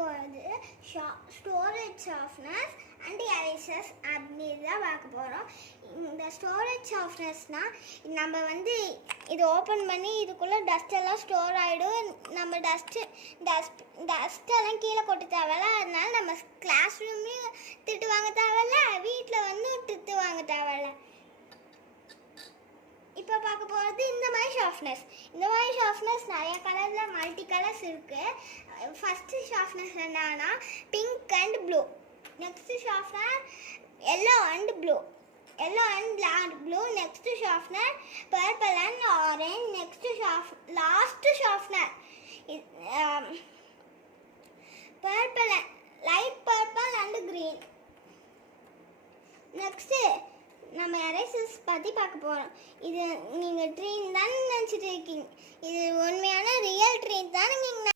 போகிறது storage softness and erasers அப்படின்னு தான் பார்க்க போகிறோம். இந்த ஸ்டோரேஜ் சாஃப்ட்னஸ்னால் நம்ம வந்து இது ஓப்பன் பண்ணி இதுக்குள்ளே டஸ்ட்டெல்லாம் ஸ்டோர் ஆகிடும். நம்ம டஸ்ட்டெல்லாம் கீழே கொட்ட தேவையில்ல. அதனால நம்ம கிளாஸ் ரூம்லேயும் திட்டு வாங்க தேவையில்ல, வீட்டில் வந்து திட்டு வாங்க தேவையில்ல. இப்போ பார்க்க போகிறது இந்த மாதிரி சாஃப்ட்னஸ். இந்த மாதிரி சாஃப்ட்னஸ் நிறைய கலரில் மல்டி கலர்ஸ் இருக்குது. ஃபஸ்ட்டு சாஃப்ட்னஸ் என்னன்னா pink and blue. Next softener yellow and blue, yellow and black blue. Next softener purple and orange. Next last softener purple, light purple and green. Next நம்ம erasers பற்றி பார்க்க போகிறோம். இது நீங்கள் ட்ரீன் தான் நினச்சிட்டு இருக்கீங்க. இது உண்மையான ரியல் ட்ரீன் தான் நீங்கள்